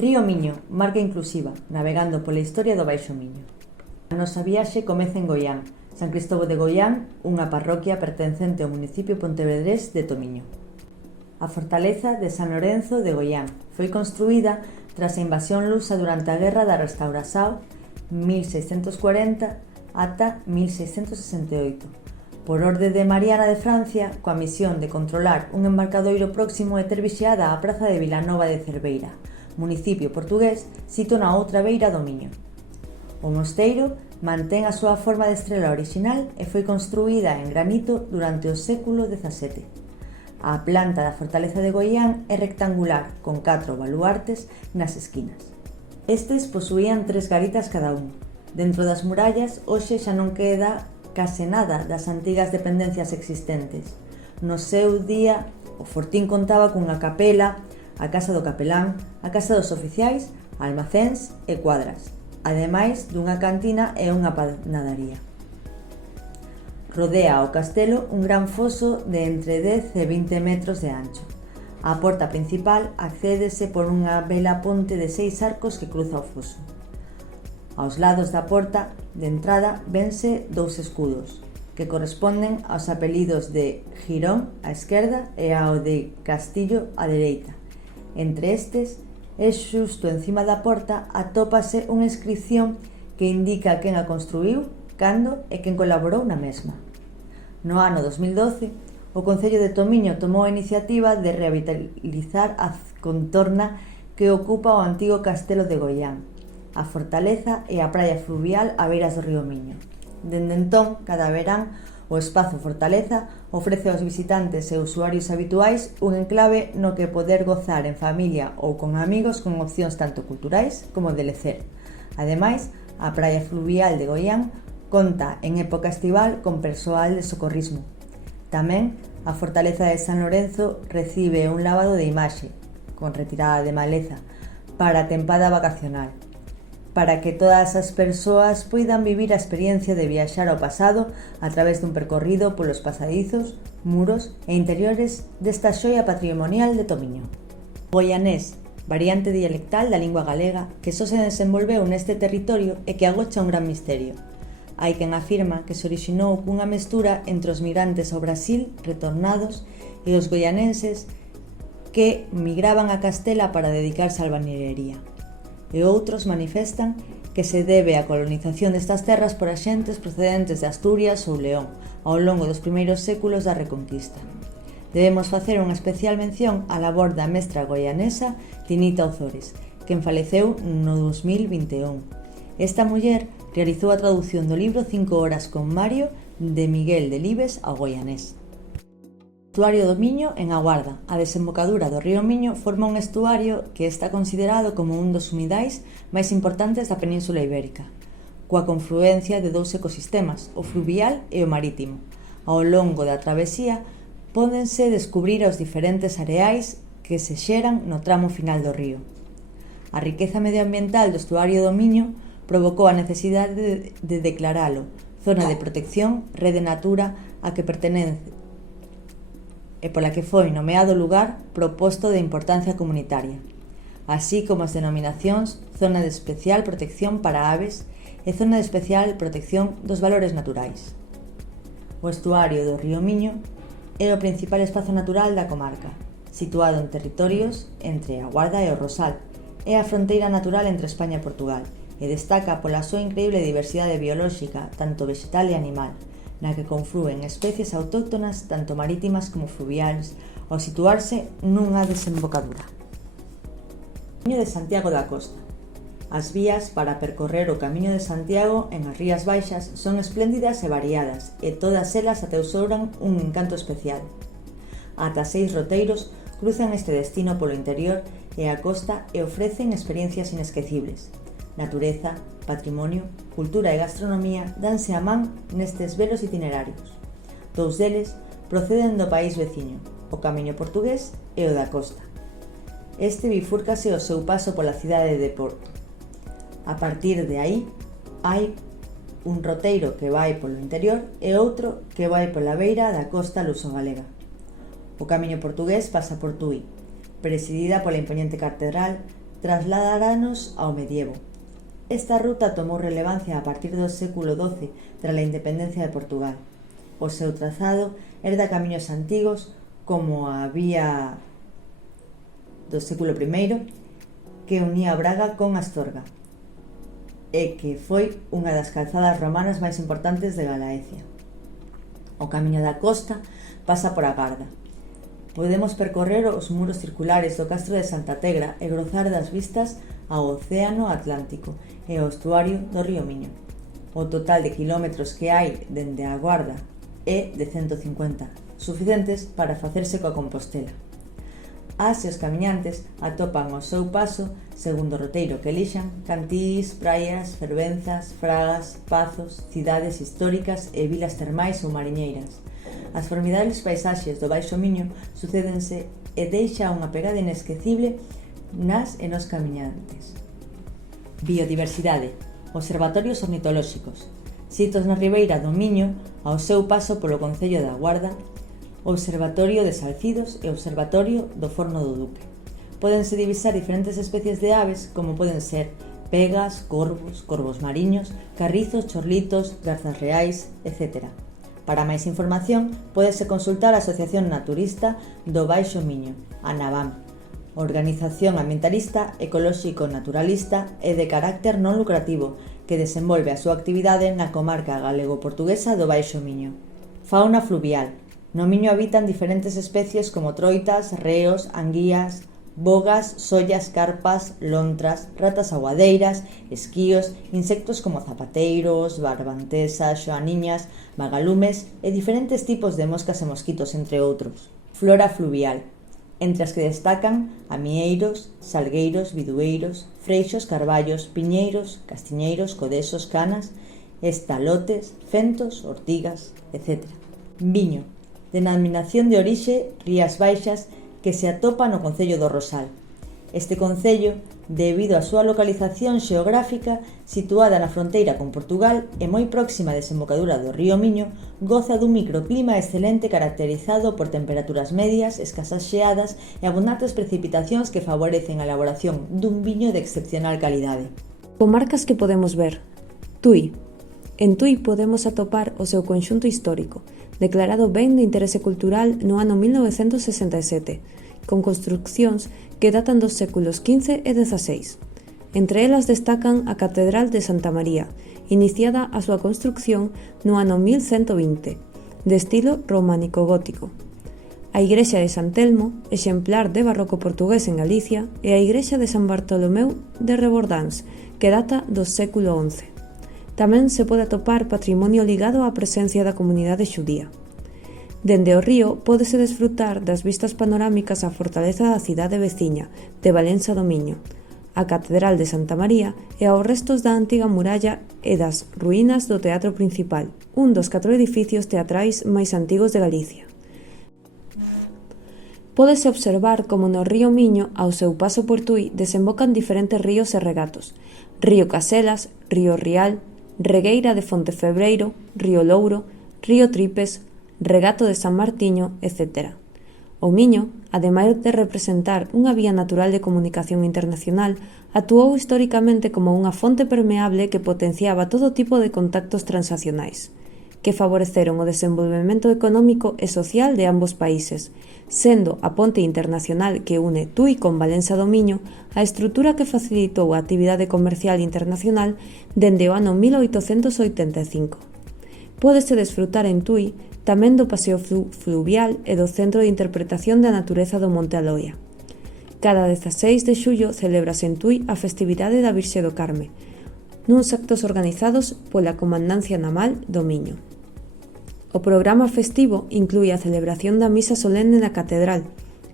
Río Miño, marca inclusiva, navegando pola historia do Baixo Miño. A nosa viaxe comeza en Goián, San Cristóbal de Goián, unha parroquia pertencente ao municipio pontevedrés de Tomiño. A fortaleza de San Lorenzo de Goián foi construída tras a invasión lusa durante a Guerra da Restauración 1640 ata 1668, por orde de Mariana de Francia, coa misión de controlar un embarcadoiro próximo e ter vixiada a praza de Vilanova de Cerveira, municipio portugués sito na outra beira do Miño. O mosteiro mantén a súa forma de estrela orixinal e foi construída en granito durante o século XVII. A planta da fortaleza de Goián é rectangular, con 4 baluartes nas esquinas. Estes posuían 3 garitas cada un. Dentro das murallas, hoxe xa non queda case nada das antigas dependencias existentes. No seu día, o fortín contaba cunha capela, a casa do capelán, a casa dos oficiais, almacéns e cuadras, ademais dunha cantina e unha panadería. Rodea o castelo un gran foso de entre 10 e 20 metros de ancho. A porta principal accédese por unha bela ponte de 6 arcos que cruza o foso. Aos lados da porta de entrada vense 2 escudos, que corresponden aos apelidos de Girón á esquerda e ao de Castillo á dereita. Entre estes, e xusto encima da porta, atópase unha inscripción que indica quen a construíu, cando e quen colaborou na mesma. No ano 2012, o Concello de Tomiño tomou a iniciativa de revitalizar a contorna que ocupa o antigo castelo de Goián, a fortaleza e a praia fluvial a beiras do río Miño. Dende entón, cada verán, o espazo Fortaleza ofrece aos visitantes e usuarios habituais un enclave no que poder gozar en familia ou con amigos con opcións tanto culturais como de lecer. Ademais, a praia fluvial de Goián conta en época estival con persoal de socorrismo. Tamén, a fortaleza de San Lorenzo recibe un lavado de imaxe, con retirada de maleza, para a tempada vacacional, para que todas as persoas poidan vivir a experiencia de viaxar ao pasado a través dun percorrido polos pasadizos, muros e interiores desta xoia patrimonial de Tomiño. Goianés, variante dialectal da lingua galega que só se desenvolveu neste territorio e que agocha un gran misterio. Hai quen afirma que se orixinou cunha mestura entre os migrantes ao Brasil retornados e os goianenses que migraban a Castela para dedicarse á albañilería. E outros manifestan que se debe á colonización destas terras por axentes procedentes de Asturias ou León ao longo dos primeiros séculos da Reconquista. Debemos facer unha especial mención á labor da mestra goianesa Tinita Ozores, quen faleceu no 2021. Esta muller realizou a traducción do libro 5 horas con Mario de Miguel Delibes ao goianés. Estuario do Miño en Aguarda. A desembocadura do río Miño forma un estuario que está considerado como un dos humidais máis importantes da Península Ibérica, coa confluencia de 2 ecosistemas, o fluvial e o marítimo. Ao longo da travesía, pódense descubrir os diferentes areais que se xeran no tramo final do río. A riqueza medioambiental do estuario do Miño provocou a necesidade de declaralo zona de protección Rede Natura a que pertenece e pola que foi nomeado lugar proposto de importancia comunitaria, así como as denominacións Zona de Especial Protección para Aves e Zona de Especial Protección dos Valores Naturais. O estuario do río Miño é o principal espazo natural da comarca, situado en territorios entre a Guarda e o Rosal, é a fronteira natural entre España e Portugal, e destaca pola súa increíble diversidade biolóxica, tanto vegetal e animal, na que conflúen especies autóctonas tanto marítimas como fluviais ao situarse nunha desembocadura. Camiño de Santiago da Costa. As vías para percorrer o Camiño de Santiago en as Rías Baixas son espléndidas e variadas e todas elas atesouran un encanto especial. Ata 6 roteiros cruzan este destino polo interior e a costa e ofrecen experiencias inesquecibles. Natureza, patrimonio, cultura e gastronomía danse a man nestes belos itinerarios. 2 deles proceden do país veciño, o Camiño Portugués e o da Costa. Este bifúrcase o seu paso pola cidade de Porto. A partir de aí, hai un roteiro que vai polo interior e outro que vai pola beira da costa luso-galega. O Camiño Portugués pasa por Tui, presidida pola impoñente catedral trasladáranos ao medievo. Esta ruta tomou relevancia a partir do século XII tras a independencia de Portugal. O seu trazado herda camiños antigos como a vía do século I que unía Braga con Astorga e que foi unha das calzadas romanas máis importantes de Galaecia. O camiño da costa pasa por a Garda. Podemos percorrer os muros circulares do castro de Santa Tegra e gozar das vistas ao Océano Atlántico e ao estuario do río Miño. O total de quilómetros que hai dende a Guarda é de 150, suficientes para facerse coa Compostela. As e os camiñantes atopan ao seu paso, segundo o roteiro que elixan, cantís, praias, fervenzas, fragas, pazos, cidades históricas e vilas termais ou mariñeiras. As formidables paisaxes do Baixo Miño sucédense e deixa unha pegada inesquecible nas e nos camiñantes. Biodiversidade. Observatorios ornitolóxicos. Sitos na ribeira do Miño ao seu paso polo concello da Guarda, Observatorio de Salcidos e Observatorio do Forno do Duque. Pódense divisar diferentes especies de aves como poden ser pegas, corvos mariños, carrizos, chorlitos, garzas reais, etc. Para máis información, pódese consultar a Asociación Naturista do Baixo Miño, a NAVAM, organización ambientalista, ecolóxico-naturalista e de carácter non lucrativo que desenvolve a súa actividade na comarca galego-portuguesa do Baixo Miño. Fauna fluvial. No Miño habitan diferentes especies como troitas, reos, anguías, bogas, sollas, carpas, lontras, ratas aguadeiras, esquíos, insectos como zapateiros, barbantesas, xoaniñas, vagalumes e diferentes tipos de moscas e mosquitos, entre outros. Flora fluvial, entre as que destacan amieiros, salgueiros, bidueiros, freixos, carballos, piñeiros, castiñeiros, codesos, canas, estalotes, fentos, ortigas, etc. Viño, denominación de orixe Rías Baixas que se atopa no concello do Rosal. Este concello, debido á súa localización xeográfica situada na fronteira con Portugal e moi próxima á desembocadura do río Miño, goza dun microclima excelente caracterizado por temperaturas medias, escasas xeadas e abundantes precipitacións que favorecen a elaboración dun viño de excepcional calidade. Comarcas que podemos ver. Tui. En Tui podemos atopar o seu conxunto histórico, declarado ben de interese cultural no ano 1967, con construccións que datan dos séculos XV e XVI. Entre elas destacan a Catedral de Santa María, iniciada a súa construcción no ano 1120, de estilo románico-gótico. A Igrexa de San Telmo, exemplar de barroco portugués en Galicia, e a Igrexa de San Bartolomeu de Rebordáns, que data do século XI. Tamén se pode atopar patrimonio ligado á presencia da comunidade xudía. Dende o río pódese desfrutar das vistas panorámicas á fortaleza da cidade veciña de Valença do Miño, a Catedral de Santa María e aos restos da antiga muralla e das ruínas do Teatro Principal, un dos 4 edificios teatrais máis antigos de Galicia. Pódese observar como no río Miño, ao seu paso por Tui, desembocan diferentes ríos e regatos: Río Caselas, Río Rial, Regueira de Fontefebreiro, Río Louro, Río Tripes, Regato de San Martiño, etc. O Miño, ademais de representar unha vía natural de comunicación internacional, actuou históricamente como unha fonte permeable que potenciaba todo tipo de contactos transnacionais, que favoreceron o desenvolvemento económico e social de ambos países, sendo a ponte internacional que une Tui con Valença do Miño a estrutura que facilitou a actividade comercial internacional dende o ano 1885. Pódese desfrutar en Tui tamén do paseo fluvial e do Centro de Interpretación da Natureza do Monte Aloia. Cada 16 de xullo celébrase en Tui a festividade da Virxe do Carme, nuns actos organizados pola Comandancia Naval do Miño. O programa festivo inclúe a celebración da misa solene na Catedral,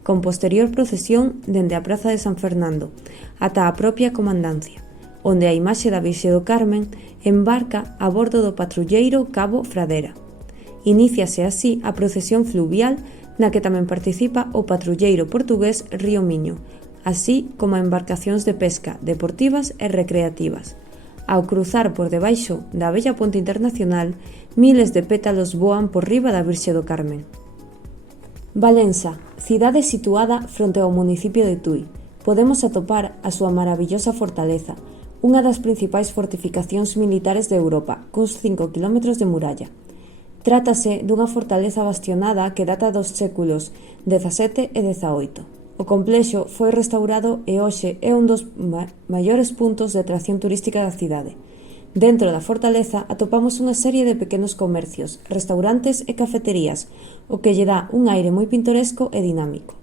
con posterior procesión dende a Praza de San Fernando ata a propia Comandancia, onde a imaxe da Virxe do Carmen embarca a bordo do patrulleiro Cabo Fradera. Iníciase así a procesión fluvial na que tamén participa o patrulleiro portugués Río Miño, así como a embarcacións de pesca, deportivas e recreativas. Ao cruzar por debaixo da bella ponte internacional, miles de pétalos voan por riba da Virxe do Carmen. Valença, cidade situada fronte ao municipio de Tui, podemos atopar a súa maravillosa fortaleza, unha das principais fortificacións militares de Europa, cuns 5 km de muralla. Trátase dunha fortaleza bastionada que data dos séculos XVII e XVIII. O complexo foi restaurado e hoxe é un dos maiores puntos de atracción turística da cidade. Dentro da fortaleza atopamos unha serie de pequenos comercios, restaurantes e cafeterías, o que lle dá un aire moi pintoresco e dinámico.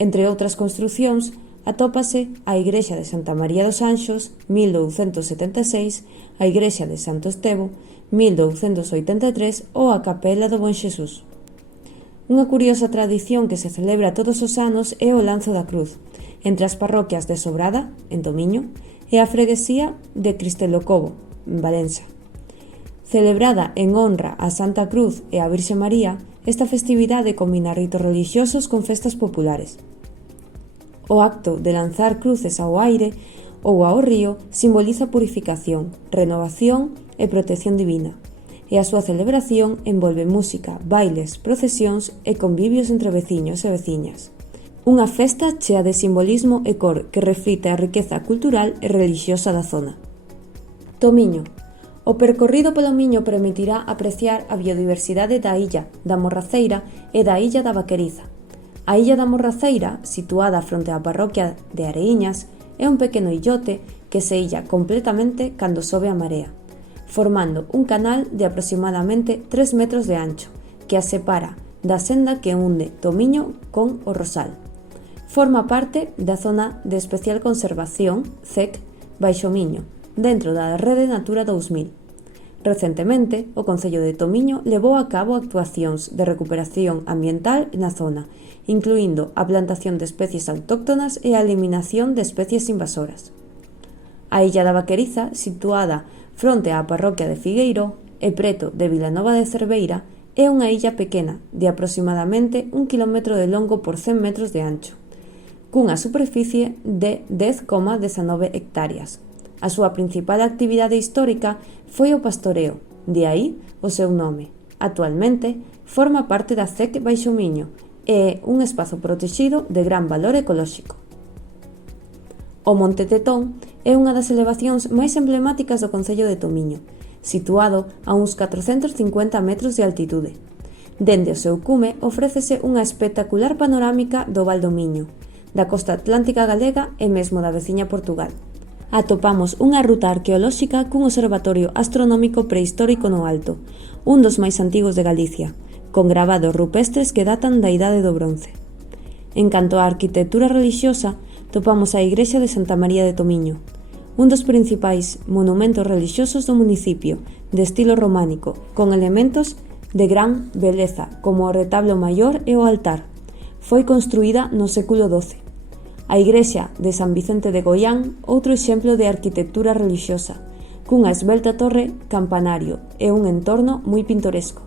Entre outras construcións, atópase a Igrexa de Santa María dos Anxos, 1276, a Igrexa de Santo Estevo, 1283 ou a Capela do Bon Xesús. Unha curiosa tradición que se celebra todos os anos é o Lanzo da Cruz, entre as parroquias de Sobrada, en Tomiño, e a freguesía de Cristelocobo, en Valença. Celebrada en honra a Santa Cruz e a Virxe María, esta festividade combina ritos relixiosos con festas populares. O acto de lanzar cruces ao aire ou ao río simboliza purificación, renovación e protección divina, e a súa celebración envolve música, bailes, procesións e convivios entre veciños e veciñas. Unha festa chea de simbolismo e cor que reflicte a riqueza cultural e relixiosa da zona. Tomiño. O percorrido polo Miño permitirá apreciar a biodiversidade da illa da Morraceira e da illa da Vaqueriza. A illa da Morraceira, situada fronte á parroquia de Areíñas, é un pequeno illote que se illa completamente cando sobe a marea, formando un canal de aproximadamente 3 metros de ancho, que a separa da senda que une Tomiño con o Rosal. Forma parte da zona de especial conservación, ZEC, Baixo Miño, dentro da Rede Natura 2000. Recentemente, o Concello de Tomiño levou a cabo actuacións de recuperación ambiental na zona, incluindo a plantación de especies autóctonas e a eliminación de especies invasoras. A illa da Vaqueriza, situada fronte á parroquia de Figueiro e preto de Vilanova de Cerveira, é unha illa pequena, de aproximadamente 1 km de longo por 100 metros de ancho, cunha superficie de 10,19 hectáreas. A súa principal actividade histórica foi o pastoreo, de aí o seu nome. Actualmente, forma parte da ZEC Baixo Miño e é un espazo protexido de gran valor ecolóxico. O Monte Tetón é unha das elevacións máis emblemáticas do concello de Tomiño, situado a uns 450 metros de altitude. Dende o seu cume ofrécese unha espectacular panorámica do Val do Miño, da costa atlántica galega e mesmo da veciña Portugal. Atopamos unha ruta arqueolóxica cun observatorio astronómico prehistórico no alto, un dos máis antigos de Galicia, con gravados rupestres que datan da Idade do Bronce. En canto á arquitectura relixiosa, topamos a Igrexa de Santa María de Tomiño, un dos principais monumentos relixiosos do municipio, de estilo románico, con elementos de gran beleza, como o retablo maior e o altar. Foi construída no século XII. A Igrexa de San Vicente de Goián, outro exemplo de arquitectura relixiosa, cunha esbelta torre campanario e un entorno moi pintoresco.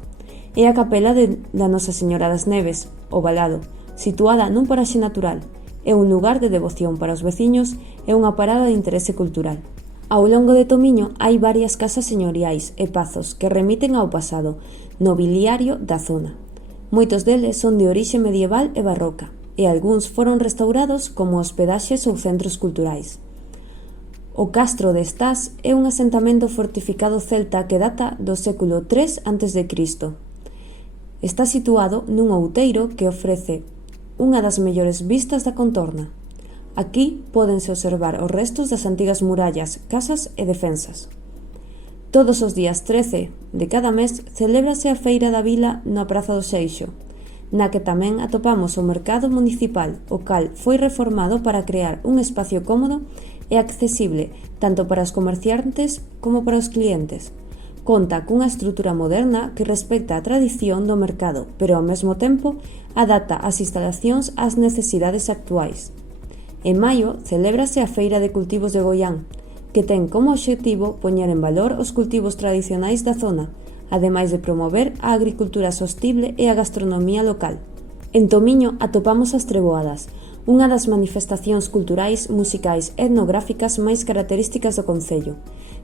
É a capela da Nosa Señora das Neves, o Valado, situada nun paraxe natural. É un lugar de devoción para os veciños e unha parada de interese cultural. Ao longo de Tomiño hai varias casas señoriais e pazos que remiten ao pasado nobiliario da zona. Moitos deles son de orixe medieval e barroca, e algúns foron restaurados como hospedaxes ou centros culturais. O Castro de Estás é un asentamento fortificado celta que data do século III a.C. Está situado nun outeiro que ofrece unha das mellores vistas da contorna. Aquí pódense observar os restos das antigas murallas, casas e defensas. Todos os días 13 de cada mes celébrase a Feira da Vila na Praza do Seixo, na que tamén atopamos o mercado municipal, o cal foi reformado para crear un espacio cómodo e accesible tanto para os comerciantes como para os clientes. Conta cunha estrutura moderna que respecta a tradición do mercado, pero ao mesmo tempo adapta as instalacións ás necesidades actuais. En maio celébrase a Feira de Cultivos de Goián, que ten como obxectivo poñer en valor os cultivos tradicionais da zona, ademais de promover a agricultura sostible e a gastronomía local. En Tomiño atopamos as Treboadas, unha das manifestacións culturais, musicais e etnográficas máis características do concello.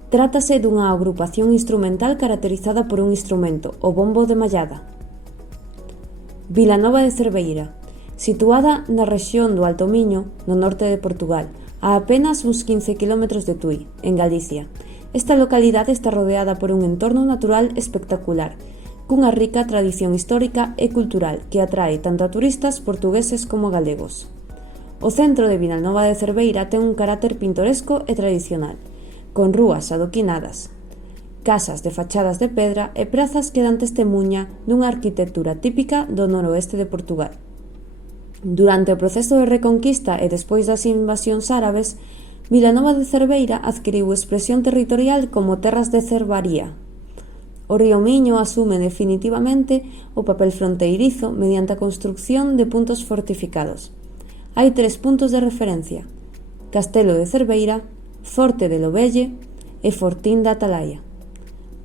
Trátase dunha agrupación instrumental caracterizada por un instrumento, o bombo de mallada. Vilanova de Cerveira. situada na rexión do Alto Miño, no norte de Portugal, a apenas uns 15 km de Tui, en Galicia. Esta localidade está rodeada por un entorno natural espectacular, cunha rica tradición histórica e cultural que atrae tanto a turistas portugueses como galegos. O centro de Vilanova de Cerveira ten un carácter pintoresco e tradicional, con rúas adoquinadas, casas de fachadas de pedra e prazas que dan testemuña dunha arquitectura típica do noroeste de Portugal. Durante o proceso de reconquista e despois das invasións árabes, Vilanova de Cerveira adquiriu expresión territorial como terras de cervaría. O río Miño asume definitivamente o papel fronteirizo mediante a construcción de puntos fortificados. Hai 3 puntos de referencia: Castelo de Cerveira, Forte de Lobelle e Fortín da Atalaya.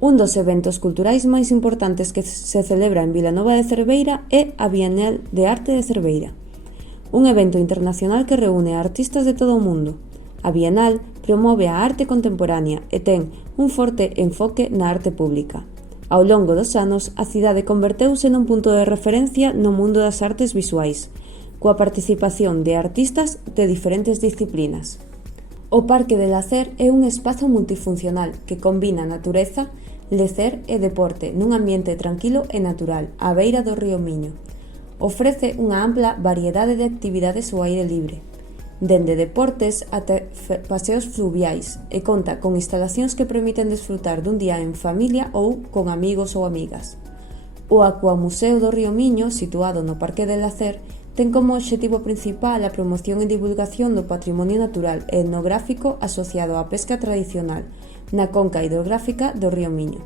Un dos eventos culturais máis importantes que se celebra en Vilanova de Cerveira é a Bienal de Arte de Cerveira, un evento internacional que reúne a artistas de todo o mundo. A Bienal promove a arte contemporánea e ten un forte enfoque na arte pública. Ao longo dos anos, a cidade converteuse nun punto de referencia no mundo das artes visuais, coa participación de artistas de diferentes disciplinas. O Parque de Lacer é un espazo multifuncional que combina natureza, lecer e deporte nun ambiente tranquilo e natural, á beira do río Miño. Ofrece unha ampla variedade de actividades ao aire libre, dende deportes até paseos fluviais, e conta con instalacións que permiten desfrutar dun día en familia ou con amigos ou amigas. O Acuamuseo do Río Miño, situado no Parque de Lacer, ten como obxectivo principal a promoción e divulgación do patrimonio natural e etnográfico asociado á pesca tradicional na conca hidrográfica do Río Miño.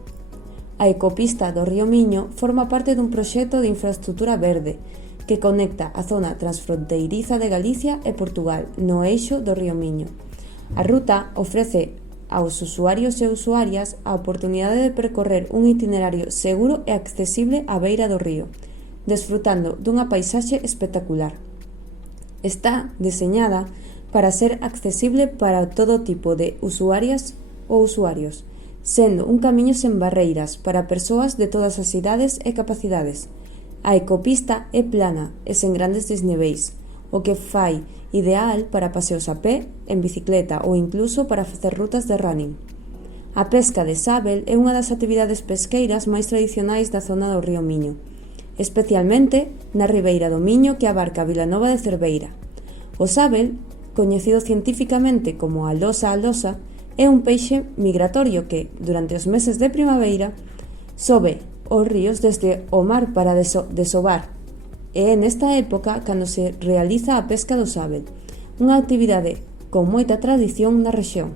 A ecopista do Río Miño forma parte dun proxecto de infraestrutura verde que conecta a zona transfronteiriza de Galicia e Portugal no eixo do Río Miño. A ruta ofrece aos usuarios e usuarias a oportunidade de percorrer un itinerario seguro e accesible á beira do río, desfrutando dunha paisaxe espectacular. Está deseñada para ser accesible para todo tipo de usuarias ou usuarios, sendo un camiño sen barreiras para persoas de todas as idades e capacidades. A ecopista é plana e sen grandes desniveis, o que fai ideal para paseos a pé, en bicicleta ou incluso para facer rutas de running. A pesca de sábel é unha das actividades pesqueiras máis tradicionais da zona do río Miño, especialmente na ribeira do Miño que abarca Vilanova de Cerveira. O sábel, coñecido científicamente como alosa alosa, é un peixe migratorio que, durante os meses de primavera, sobe os ríos desde o mar para desovar, e é nesta época cando se realiza a pesca do sábel, unha actividade con moita tradición na rexión.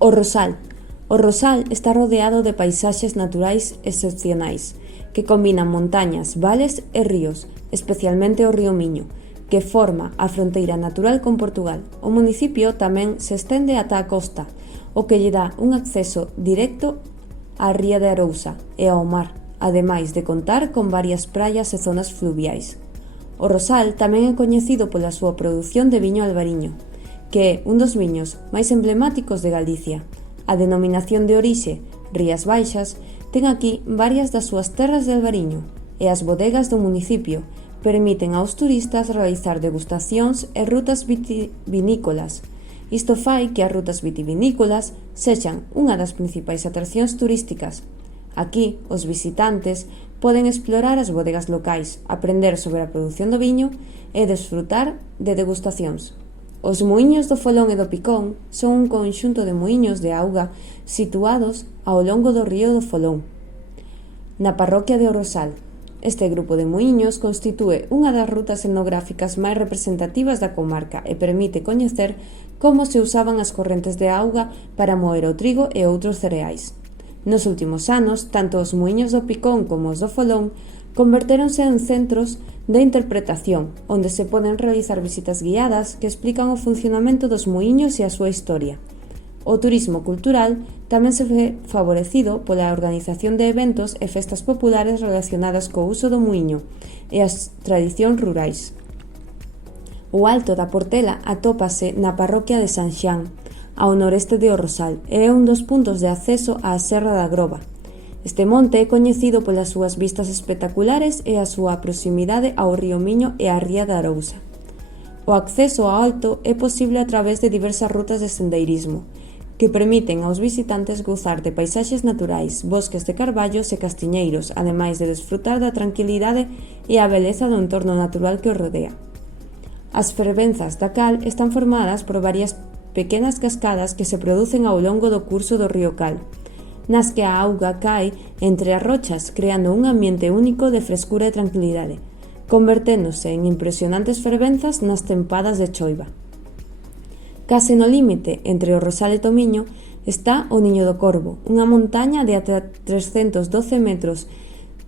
O Rosal. O Rosal está rodeado de paisaxes naturais excepcionais, que combinan montañas, vales e ríos, especialmente o río Miño, que forma a fronteira natural con Portugal. O municipio tamén se estende ata a costa, o que lle dá un acceso directo á ría de Arousa e ao mar, ademais de contar con varias praias e zonas fluviais. O Rosal tamén é coñecido pola súa produción de viño albariño, que é un dos viños máis emblemáticos de Galicia. A denominación de orixe, Rías Baixas, ten aquí varias das súas terras de albariño, e as bodegas do municipio permiten aos turistas realizar degustacións e rutas vitivinícolas. Isto fai que as rutas vitivinícolas sexan unha das principais atraccións turísticas. Aquí, os visitantes poden explorar as bodegas locais, aprender sobre a produción do viño e desfrutar de degustacións. Os muíños do Folón e do Picón son un conxunto de muíños de auga situados ao longo do río do Folón, na parroquia de O Rosal. Este grupo de muíños constitúe unha das rutas etnográficas máis representativas da comarca e permite coñecer como se usaban as correntes de auga para moer o trigo e outros cereais. Nos últimos anos, tanto os muíños do Picón como os do Folón convertéronse en centros de interpretación, onde se poden realizar visitas guiadas que explican o funcionamento dos muíños e a súa historia. O turismo cultural tamén se ve favorecido pola organización de eventos e festas populares relacionadas co uso do muíño e as tradicións rurais. O Alto da Portela atópase na parroquia de Sanxán, ao noreste de O Rosal, e é un dos puntos de acceso á Serra da Groba. Este monte é coñecido polas súas vistas espectaculares e a súa proximidade ao río Miño e á ría de Arousa. O acceso ao alto é posible a través de diversas rutas de sendeirismo, que permiten aos visitantes gozar de paisaxes naturais, bosques de carballos e castiñeiros, ademais de desfrutar da tranquilidade e a beleza do entorno natural que os rodea. As fervenzas da cal están formadas por varias pequenas cascadas que se producen ao longo do curso do río Cal, nas que a auga cae entre as rochas, creando un ambiente único de frescura e tranquilidade, converténdose en impresionantes fervenzas nas tempadas de choiva. Case no límite entre o Rosal e Tomiño está o Niño do Corvo, unha montaña de ata 312 metros,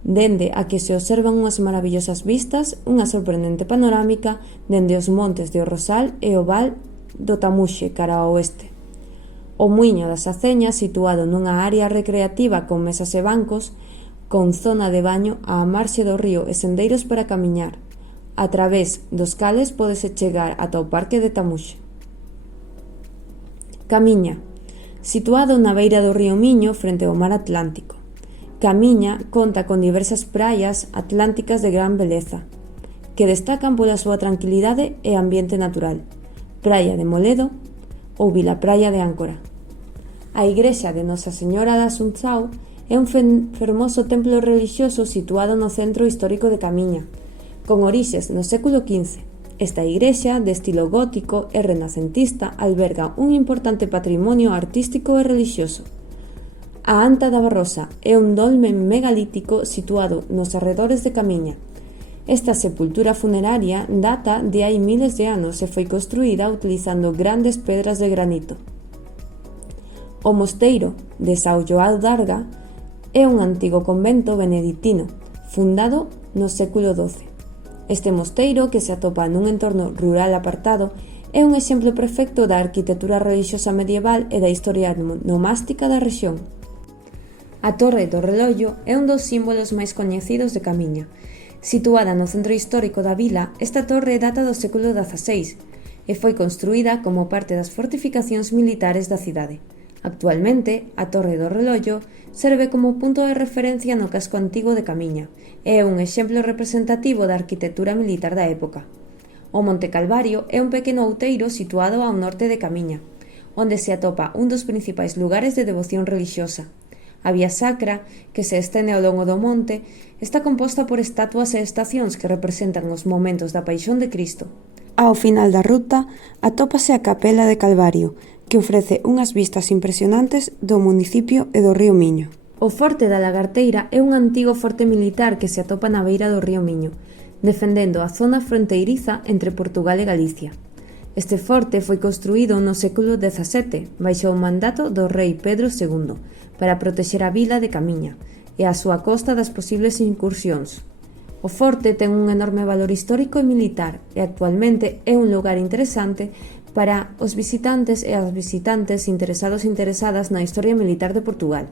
dende a que se observan unhas maravillosas vistas, unha sorprendente panorámica dende os montes de O Rosal e o val do Tamuxe cara ao oeste. O Muiño das Aceñas, situado nunha área recreativa con mesas e bancos, con zona de baño á marxe do río e sendeiros para camiñar, a través dos cales pódese chegar ata o parque de Tamuxe. Camiña, situado na beira do río Miño frente ao mar Atlántico. Camiña conta con diversas praias atlánticas de gran beleza, que destacan pola súa tranquilidade e ambiente natural. Praia de Moledo ou Vilapraia de Áncora. A igrexa de Nosa Señora da Asunción é un fermoso templo relixioso situado no centro histórico de Camiña, con orixes no século XV. Esta igrexa, de estilo gótico e renacentista, alberga un importante patrimonio artístico e relixioso. A Anta da Barrosa é un dolmen megalítico situado nos arredores de Camiña. Esta sepultura funeraria data de hai miles de anos e foi construída utilizando grandes pedras de granito. O mosteiro de São João d'Arga é un antigo convento beneditino, fundado no século XII. Este mosteiro, que se atopa nun entorno rural apartado, é un exemplo perfecto da arquitectura relixiosa medieval e da historia nomástica da rexión. A Torre do Reloio é un dos símbolos máis coñecidos de Camiña. Situada no centro histórico da vila, esta torre data do século XVI e foi construída como parte das fortificacións militares da cidade. Actualmente, a Torre do Reloio serve como punto de referencia no casco antigo de Camiña e é un exemplo representativo da arquitectura militar da época. O Monte Calvario é un pequeno outeiro situado ao norte de Camiña, onde se atopa un dos principais lugares de devoción relixiosa. A Vía Sacra, que se estende ao longo do monte, está composta por estatuas e estacións que representan os momentos da Paixón de Cristo. Ao final da ruta atópase a Capela de Calvario, que ofrece unhas vistas impresionantes do municipio e do río Miño. O Forte da Lagarteira é un antigo forte militar que se atopa na beira do río Miño, defendendo a zona fronteiriza entre Portugal e Galicia. Este forte foi construído no século XVII baixo o mandato do rei Pedro II para protexer a vila de Camiña e a súa costa das posibles incursións. O forte ten un enorme valor histórico e militar e actualmente é un lugar interesante para os visitantes e as visitantes interesados e interesadas na historia militar de Portugal.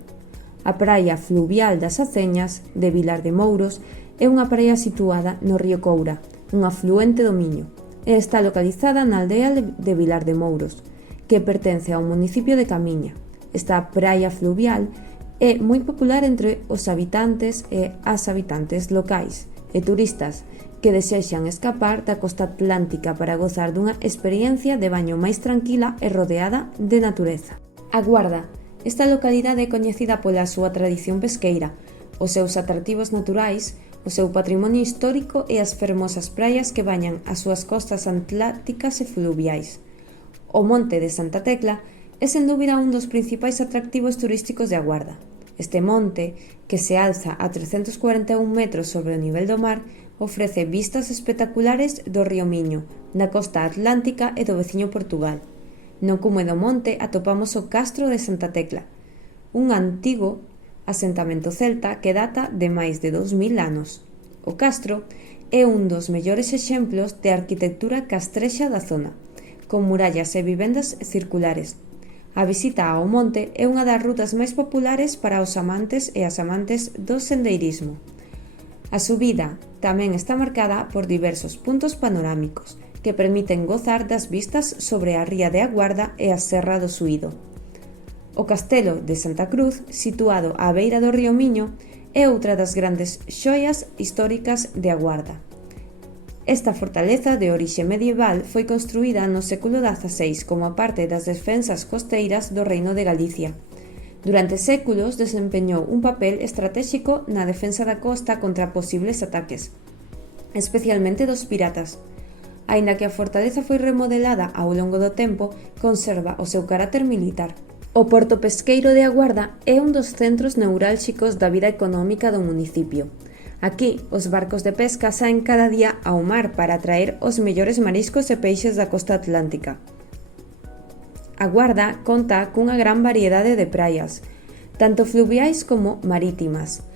A praia fluvial das Aceñas, de Vilar de Mouros, é unha praia situada no río Coura, un afluente do Miño, e está localizada na aldea de Vilar de Mouros, que pertence ao municipio de Camiña. Esta praia fluvial é moi popular entre os habitantes e as habitantes locais e turistas que desexan escapar da costa atlántica para gozar dunha experiencia de baño máis tranquila e rodeada de natureza. A Guarda. Esta localidade é coñecida pola súa tradición pesqueira, os seus atractivos naturais, o seu patrimonio histórico e as fermosas praias que bañan as súas costas atlánticas e fluviais. O Monte de Santa Tecla é sen dúbida un dos principais atractivos turísticos de A Guarda. Este monte, que se alza a 341 metros sobre o nivel do mar, ofrece vistas espectaculares do río Miño, da costa atlántica e do veciño Portugal. No cume do monte atopamos o Castro de Santa Tecla, un antigo asentamento celta que data de máis de 2000 anos. O castro é un dos mellores exemplos de arquitectura castrexa da zona, con murallas e vivendas circulares. A visita ao monte é unha das rutas máis populares para os amantes e as amantes do sendeirismo. A subida tamén está marcada por diversos puntos panorámicos que permiten gozar das vistas sobre a ría de A Guarda e a Serra do Suído. O Castelo de Santa Cruz, situado á beira do río Miño, é outra das grandes xoias históricas de A Guarda. Esta fortaleza de orixe medieval foi construída no século XVI como parte das defensas costeiras do Reino de Galicia. Durante séculos desempeñou un papel estratéxico na defensa da costa contra posibles ataques, especialmente dos piratas. Aínda que a fortaleza foi remodelada ao longo do tempo, conserva o seu carácter militar. O porto pesqueiro de A Guarda é un dos centros neurálxicos da vida económica do municipio. Aquí, os barcos de pesca saen cada día ao mar para traer os mellores mariscos e peixes da costa atlántica. A Guarda conta cunha gran variedade de praias, tanto fluviais como marítimas.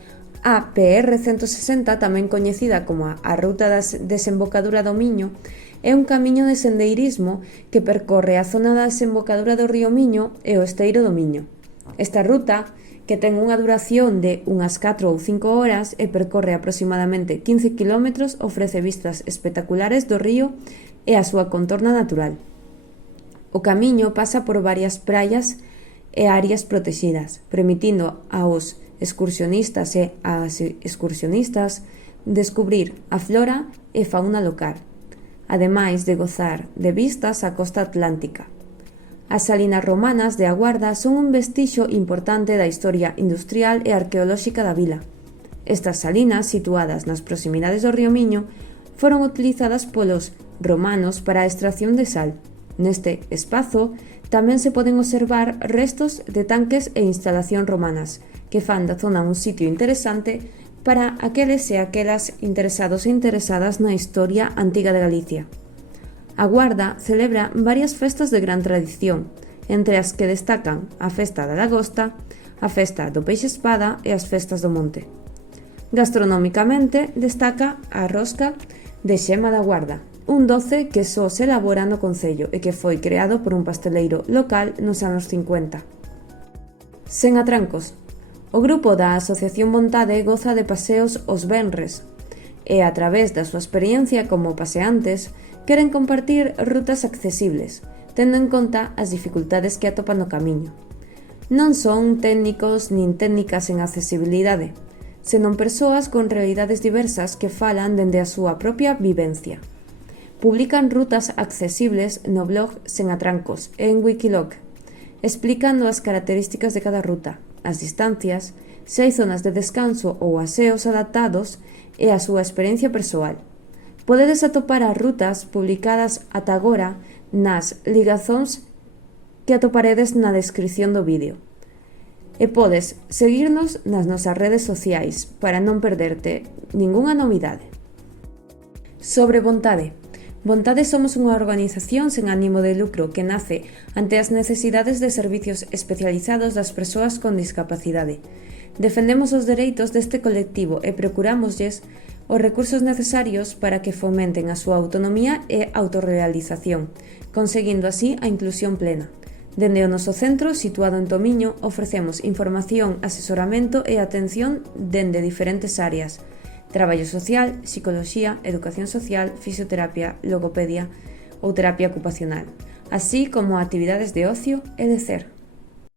A PR-160, tamén coñecida como a Ruta da Desembocadura do Miño, é un camiño de sendeirismo que percorre a zona da desembocadura do río Miño e o esteiro do Miño. Esta ruta, que ten unha duración de unhas 4 ou 5 horas e percorre aproximadamente 15 km, ofrece vistas espectaculares do río e a súa contorna natural. O camiño pasa por varias praias e áreas protegidas, permitindo aos excursionistas e ás excursionistas descubrir a flora e fauna local, ademais de gozar de vistas á costa atlántica. As salinas romanas de A Guarda son un vestixo importante da historia industrial e arqueolóxica da vila. Estas salinas, situadas nas proximidades do río Miño, foron utilizadas polos romanos para a extracción de sal. Neste espazo tamén se poden observar restos de tanques e instalación romanas, que fan da zona un sitio interesante para aqueles e aquelas interesados e interesadas na historia antiga de Galicia. A Guarda celebra varias festas de gran tradición, entre as que destacan a Festa da Lagosta, a Festa do Peixe Espada e as Festas do Monte. Gastronómicamente destaca a rosca de xema da Guarda, un doce que só se elabora no concello e que foi creado por un pasteleiro local nos anos 50. Sen atrancos. O grupo da Asociación Vontade goza de paseos os venres e, a través da súa experiencia como paseantes, queren compartir rutas accesibles, tendo en conta as dificultades que atopan no camiño. Non son técnicos nin técnicas en accesibilidade, senón persoas con realidades diversas que falan dende a súa propia vivencia. Publican rutas accesibles no blog Sen Atrancos e en Wikiloc, explicando as características de cada ruta, as distancias, se hai zonas de descanso ou aseos adaptados e a súa experiencia persoal. Podedes atopar as rutas publicadas ata agora nas ligazóns que atoparedes na descripción do vídeo. E podes seguirnos nas nosas redes sociais para non perderte ningunha novidade. Sobre Vontade. Vontade somos unha organización sen ánimo de lucro que nace ante as necesidades de servicios especializados das persoas con discapacidade. Defendemos os dereitos deste colectivo e procurámoslles os recursos necesarios para que fomenten a súa autonomía e autorrealización, conseguindo así a inclusión plena. Dende o noso centro, situado en Tomiño, ofrecemos información, asesoramento e atención dende diferentes áreas: traballo social, psicoloxía, educación social, fisioterapia, logopedia ou terapia ocupacional, así como actividades de ocio e de ser.